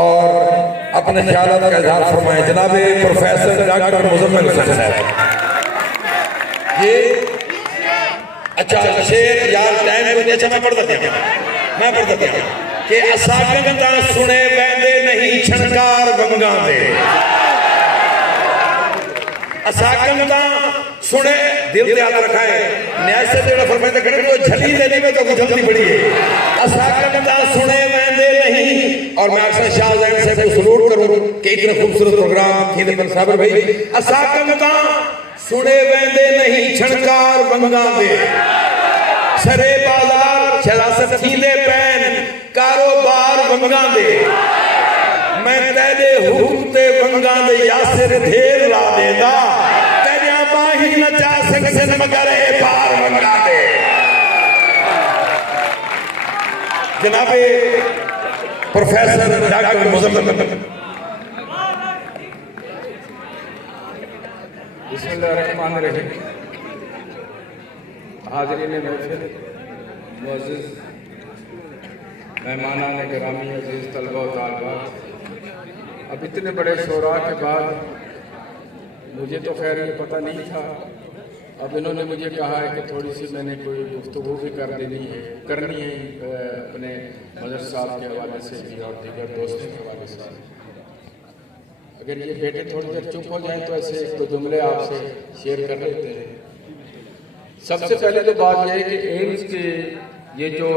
اور اپنے خیالات کا اظہار فرمائیں جناب پروفیسر ڈاکٹر مزمل حسین صاحب. یہ اچھا شیر یار ٹائم کو نہیں. اچھا میں پڑھتا دیا کہ اساگن دا سنے ویندے نہیں چھنکار ونگاں دے. اساگن دا سنے دل تے یاد رکھا ہے نیاز سے دیڑا فرمائے تھا کہ جھلی دینی میں تو کچھ جلدی بڑی ہے. اساگن دا سنے ویندے نہیں. اور میں اکثر شاہ زین سے کو سلوٹ کروں کہ اتنا خوبصورت پروگرام تھی پر صابر بھائی. اساگن دا سنے ویندے نہیں چھنکار ونگاں دے. سرے بازار شراست تھیندے پین کاروبار ونگاں دے. میں تیدے حکم تے ونگاں دے یاسر دھیر لا دے دا. تیجا باہی نہ چاہ سکسن مگر اے پار ونگاں دے. جناب پروفیسر ڈاکٹر مزمل. بسم اللہ الرحمن الرحیم. حاضرین محفل، معزز مہمانان گرامی، عزیز طلبہ و طالبات، اب اتنے بڑے شعراء کے بعد مجھے تو خیر یہ پتہ نہیں تھا. اب انہوں نے مجھے کہا ہے کہ تھوڑی سی میں نے کوئی گفتگو بھی کرنی ہے اپنے مدر صاحب کے حوالے سے بھی اور دیگر دوستوں کے حوالے سے. اگر یہ بیٹے تھوڑی دیر چپ ہو جائیں تو ایسے ایک دو جملے آپ سے شیئر کر لیتے ہیں. سب سے پہلے تو بات یہ ہے کہ ایمز کے یہ جو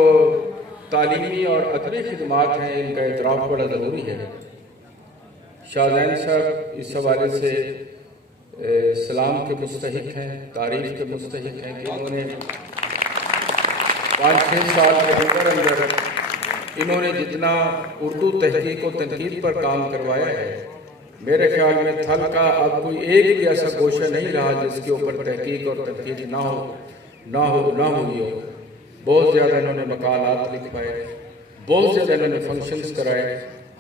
تعلیمی اور ادبی خدمات ہیں ان کا اعتراف بڑا ضروری ہے. شاہ زین صاحب اس حوالے سے سلام کے مستحق ہیں، تعریف کے مستحق ہیں کہ انہوں نے 5-6 سال کے اندر انہوں نے جتنا اردو تحقیق و تنقید پر کام کروایا ہے، میرے خیال میں تھل کا اب کوئی ایک بھی ایسا گوشہ نہیں رہا جس کے اوپر تحقیق اور تنقید نہ ہوئی ہو. بہت زیادہ انہوں نے مقالات لکھوائے، بہت زیادہ انہوں نے فنکشنز کرائے.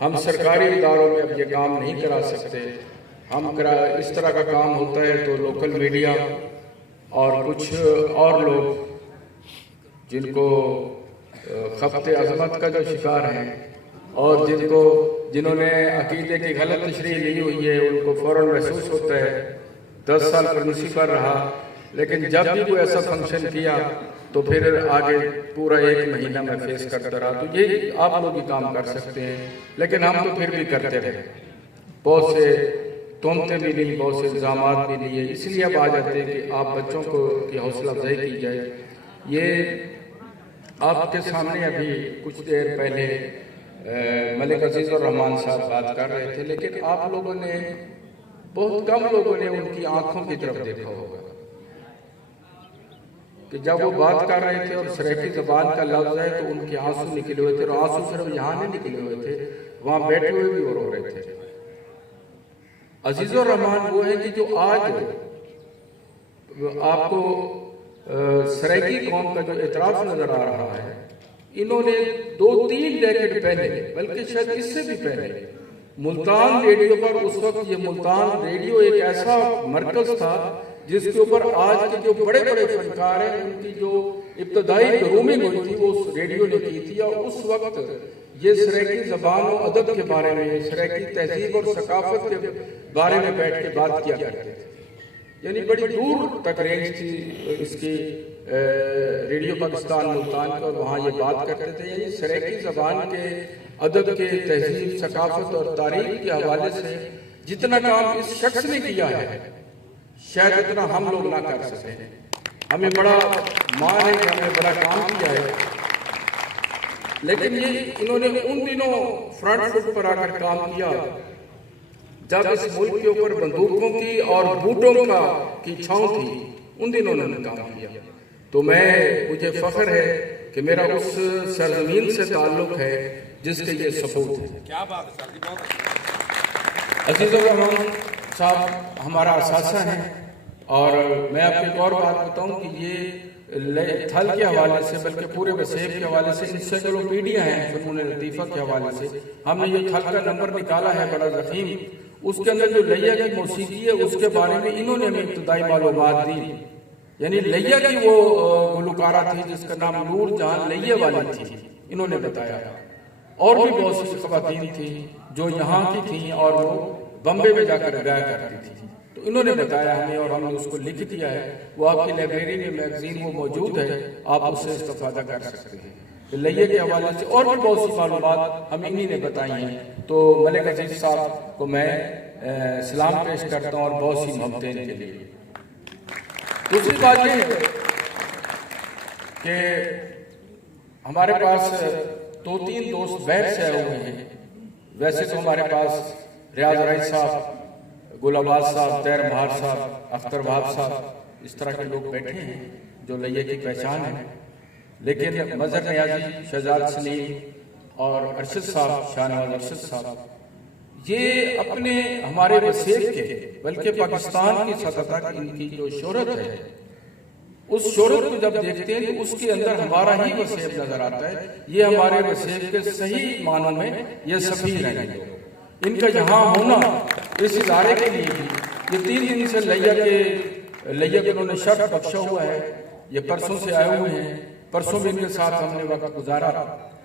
ہم سرکاری اداروں میں اب یہ کام نہیں کرا سکتے. ہم اس طرح کا کام ہوتا ہے تو لوکل میڈیا اور کچھ اور لوگ جن کو خفت عظمت کا جو شکار ہیں اور جنہوں نے عقیدے کی غلط تشریح لی ہوئی ہے ان کو فوراً محسوس ہوتا ہے. 10 سال پرنسپل رہا لیکن جب بھی کوئی ایسا فنکشن کیا تو پھر آگے پورا 1 مہینہ میں فیس کرتا رہا. تو یہ آپ لوگ ہی کام کر سکتے ہیں لیکن ہم تو پھر بھی کرتے رہے. بہت سے تہمتیں بھی لی، بہت سے الزامات بھی لیے. اس لیے اب آ جاتے ہیں کہ آپ بچوں کو کی حوصلہ افزائی کی جائے. یہ آپ کے سامنے ابھی کچھ دیر پہلے ملک عزیز الرحمان صاحب بات کر رہے تھے لیکن آپ لوگوں نے بہت کم لوگوں نے ان کی آنکھوں کی طرف دیکھا ہوگا کہ جب وہ بات کر رہے تھے اور سریکی زبان کا لفظ ہے تو ان کے آنسو نکلے ہوئے تھے. اور آنسو صرف یہاں نہیں نکلے ہوئے تھے، وہاں بیٹھے ہوئے بھی وہ رو رہے تھے. عزیز الرحمان وہ ہے کہ جو آج آپ کو سریکی قوم کا جو اعتراف نظر آ رہا ہے، انہوں نے 2-3 ڈیکیڈ پہلے بلکہ شاید اس سے بھی پہلے ملتان ریڈیو پر، اس وقت یہ ملتان ریڈیو ایک ایسا مرکز تھا جس کے اوپر آج کے جو بڑے بڑے فنکار ہیں ان کی جو ابتدائی گرومنگ ہوئی تھی وہ اس ریڈیو نے کی تھی. اور اس وقت یہ سریکی زبان و ادب کے بارے میں، سریکی تہذیب اور ثقافت کے بارے میں بیٹھ کے بات کیا کرتے تھے. یعنی بڑی دور تک رینج تھی اس کی ریڈیو پاکستان ملتان کا، اور وہاں یہ بات کرتے تھے. یعنی سریکی زبان کے، ادب کے، تہذیب، ثقافت اور تاریخ کے حوالے سے جتنا کام اس شخص نے کیا ہے شاید اتنا ہم لوگ نہ کر سکیں. ہمیں بڑا مان ہے کہ ہم نے بڑا کام کیا ہے لیکن یہ انہوں نے ان دنوں فرنٹ فٹ پر آ کر کام کیا جب اس ملک کے اوپر بندوقوں کی اور بوٹوں کی چھاؤں تھی. ان دنوں انہوں نے کام کیا. تو مجھے فخر ہے کہ میرا اس سرزمین سے تعلق ہے جس کے یہ ثبوت ہے. کیا بات ہے. عزیز الرحمان صاحب ہمارا اثاثہ ہیں. اور میں آپ کو ایک اور بات بتاؤں کہ یہ تھل کے حوالے سے بلکہ پورے وسیب کے حوالے سے انسائکلوپیڈیا ہیں فنون لطیفہ کے حوالے سے. ہم نے یہ تھل کا نمبر نکالا ہے بڑا ضخیم. اس کے اندر جو لیا کی موسیقی ہے اس کے بارے میں انہوں نے ہمیں ابتدائی معلومات دی. یعنی لیا کی وہ گلوکارہ تھی جس کا نام نور جہاں لیا والی تھی، انہوں نے بتایا. اور بھی بہت سی خواتین تھی جو یہاں کی تھیں اور وہ بمبے میں جا کر گایا کرتی تھی. تو انہوں نے بتایا ہمیں اور ہم نے اس کو لکھ دیا ہے. وہ آپ کی لائبریری میں میگزین وہ موجود ہے, آپ اس سے استفادہ کر سکتے ہیں. لیے کے حوالے سے اور بھی بہت سی معلومات ہم انہی نے بتائی ہیں. تو ملک عزیز صاحب کو میں سلام پیش کرتا ہوں اور بہت سی محبتیں ان کے لیے. دوسری بات یہ ہے کہ ہمارے پاس 2-3 دوست باہر سے آئے ہوئے ہیں. ویسے تو ہمارے پاس ریاض رائی صاحب, گل آباد صاحب, طاہر بہار صاحب, اختر وہاب صاحب, اس طرح کے لوگ بیٹھے ہیں جو لیے کی پہچان ہے. لیکن مظہر نیازی, شہزاد سلیم اور ارشد صاحب, شاہ نواز ارشد صاحب, یہ اپنے ہمارے وسیب کے بلکہ پاکستان کی سطح تک ان کی جو شہرت ہے, اس شہرت کو جب دیکھتے ہیں تو اس کے اندر ہمارا ہی وسیب نظر آتا ہے. یہ ہمارے وسیب کے صحیح معنوں میں یہ سفیر ہیں لوگ. ان کا یہاں ہونا اس ادارے کے لیے بھی, یہ 3 دن سے لیہ کے انہوں نے شرف بخشا ہوا ہے. یہ پرسوں سے آئے ہوئے ہیں, پرسوں بھی ان کے ساتھ ہم نے وقت گزارا,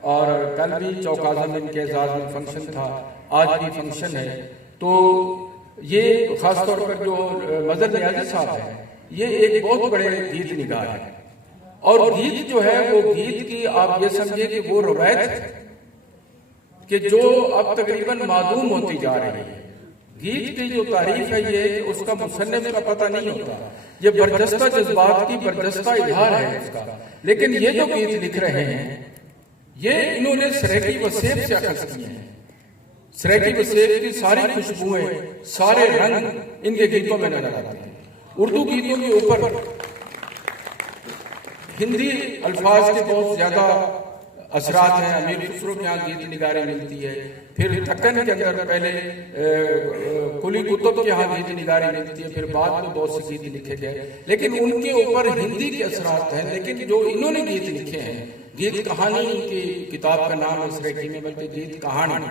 اور کل بھی چوک اعظم ان کے اعزاز میں فنکشن تھا, آج بھی فنکشن ہے. تو یہ خاص طور پر جو مظہر نیازی صاحب ہیں, یہ ایک بہت بڑے گیت نگار ہیں. اور گیت جو ہے وہ گیت کی آپ یہ سمجھے کہ وہ روایت ہے کہ جو اب تقریباً معدوم ہوتی جا رہی ہے. گیت کی جو تعریف ہے یہ کہ اس کا مصنف کا پتہ نہیں ہوتا. یہ برجستہ جذبات کی برجستہ اظہار ہے اس کا. لیکن یہ جو گیت لکھ رہے ہیں یہ انہوں نے سریکی وسیب سے اخذ کیے ہیں. سریکی وسیب کی ساری خوشبوئیں, سارے رنگ ان کے گیتوں میں نظر آتے ہیں. اردو گیتوں کے اوپر ہندی الفاظ کے بہت زیادہ اثرات ہیں. امیر خسرو کے یہاں گیت نگاری ملتی ہے, پھر ٹکن کے اندر پہلے قلی قطب کے یہاں گیت نگاری ملتی ہے, پھر بعد میں بہت سے گیت لکھے گئے. لیکن ان کے اوپر ہندی کے اثرات ہیں. لیکن جو انہوں نے گیت لکھے ہیں, گیت کہانی کی کتاب کا نام ہے سریکی میں, بلکہ گیت کہانی.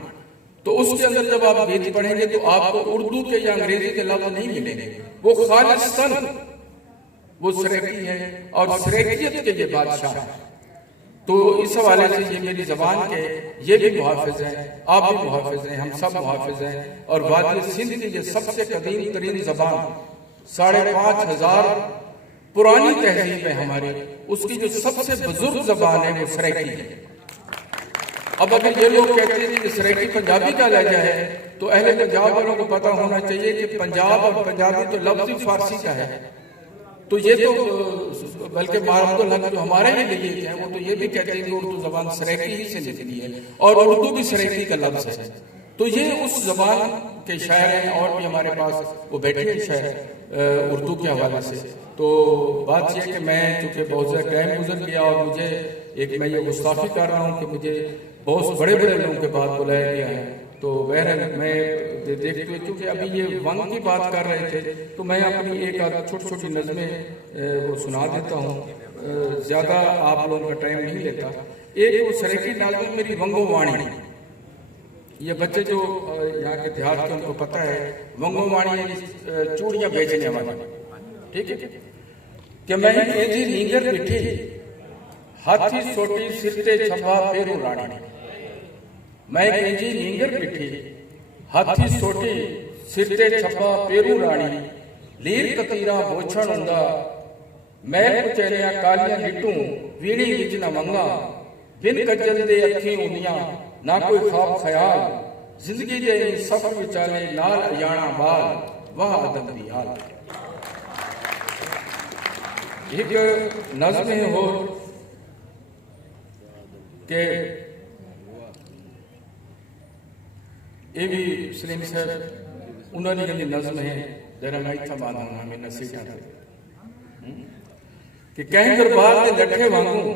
تو اس کے اندر جب آپ گیت پڑھیں گے تو آپ کو اردو کے یا انگریزی کے لفظ نہیں ملیں گے. وہ خالصتاً وہ سریکی ہے اور سریکیت کے یہ بادشاہ ہیں. تو اس حوالے سے یہ میری زبان کے یہ بھی محافظ ہیں, آپ بھی محافظ ہیں, ہم سب محافظ ہیں. اور وادی سندھ کی یہ سب سے قدیم ترین زبان, 5,500 پرانی تہذیب ہے ہماری, اس کی جو سب سے بزرگ زبان ہے وہ سریکی ہے. اب اگر یہ لوگ کہتے ہیں کہ سریکی پنجابی کا لہجہ ہے تو اہل پنجاب والوں کو پتہ ہونا چاہیے کہ پنجاب اور پنجابی تو لفظ فارسی کا ہے. تو یہ تو بلکہ محمد الحق جو ہمارے ہی لیے ہیں وہ تو یہ بھی کہتے ہیں کہ اردو زبان سریکی ہی سے نکلی ہے, اور اردو بھی سریکی کا لفظ ہے. تو یہ اس زبان کے شاعر ہیں, اور بھی ہمارے پاس وہ بیٹھے ہیں شاعر اردو کے حوالے سے. تو بات یہ کہ میں چونکہ بہت زیادہ ٹائم گزر گیا اور مجھے ایک میں یہ گستاخی کر رہا ہوں کہ مجھے بہت بڑے بڑے لوگوں کے بعد بلایا گیا ہے. تو بہرحال میں دیکھتے ہوئے کیونکہ ابھی یہ ون کی بات کر رہے تھے تو میں اپنی ایک چھوٹی چھوٹی نظمیں وہ سنا دیتا ہوں, زیادہ آپ لوگوں کا ٹائم نہیں لیتا. ایک وہ سریکی نظم میری ونگو وانی, یہ بچے جو یہاں کے دیہات کے ان کو پتہ ہے, ونگو وانی چوڑیاں بیچنے والے, ٹھیک ہے, کہ میں ایجی نیگر بٹھی ہاتھی سوٹی سرتے چھپا پیرو رانی. میں کینجی نیگر بٹھی ہاتھی سوٹی سرتے چھپا پیرو رانی. لیر کتیرا بوچھن ہوندا میل کچیریاں کالیاں لٹوں ویڑی وچ نہ منگا. بن کجل دے اکھیں اونیاں نہ کوئی خواب خیال. زندگی دے سفر وچالے نال اجانا بال واہ ادب دی حال. ایک نظم ہے ہو کہ یہ بھی سلیم صاحب انہوں نے نظم ہے ذرا میں تھا مانا ہونا میں نصیحت ہے کہ کہیں دربار کے لٹھے وانگوں,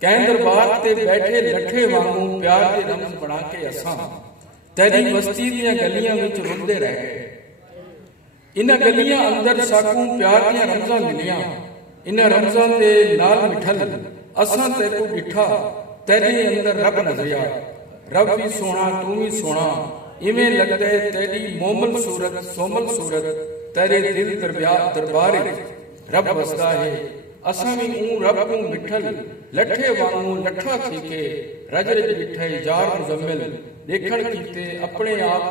کہیں دربار تے بیٹھے لٹھے وانگوں پیار کے رمز بنا کے اساں تیری بستی دیاں گلیاں وچ رلدے رہ گئے. انہاں گلیاں اندر ساکوں پیار دیاں رمزاں ملیاں, انہاں رمزاں دے نال مٹھل اساں تے کو ڈٹھا تیرے اندر رب نظریا. رب بھی سونا تو بھی سونا ایویں لگدے تیری مومل صورت سومل صورت تیرے دل دربار رب وسدا ہے. اساں بھی اون رب کو مٹھل لٹھے وانگوں لٹھا تھی کے رج رج بٹھے یار مزمل ਦੇਖਣ ਕੀਤੇ ਆਪਣੇ ਆਪ